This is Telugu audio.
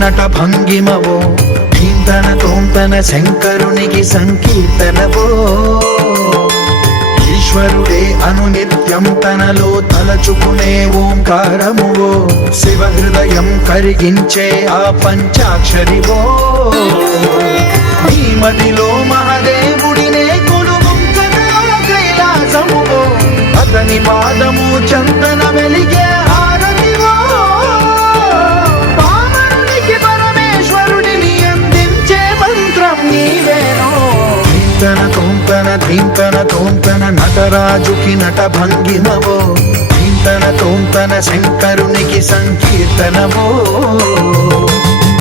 నట భంగిమవో ధీంతన తోంతన శంకరునికి సంకీర్తనవో ఈశ్వరుడే అనునిత్యం తనలో తలచుకునే ఓంకారమువో శివ హృదయం కరిగించే ఆ పంచాక్షరివో నీ మదిలో మహాదేవుడినే కొలువుంచగా కైలాసమువో అతని పాదము చందన వెలిగే హారతివో పామరునికి పరమేశ్వరుడిని అందించే మంత్రం నీవేనో ధీంతన తోంతన ధీంతన తోంతన నటరాజుకి నట భంగిమవో ధీంతన తోంతన శంకరునికి సంకీర్తనవో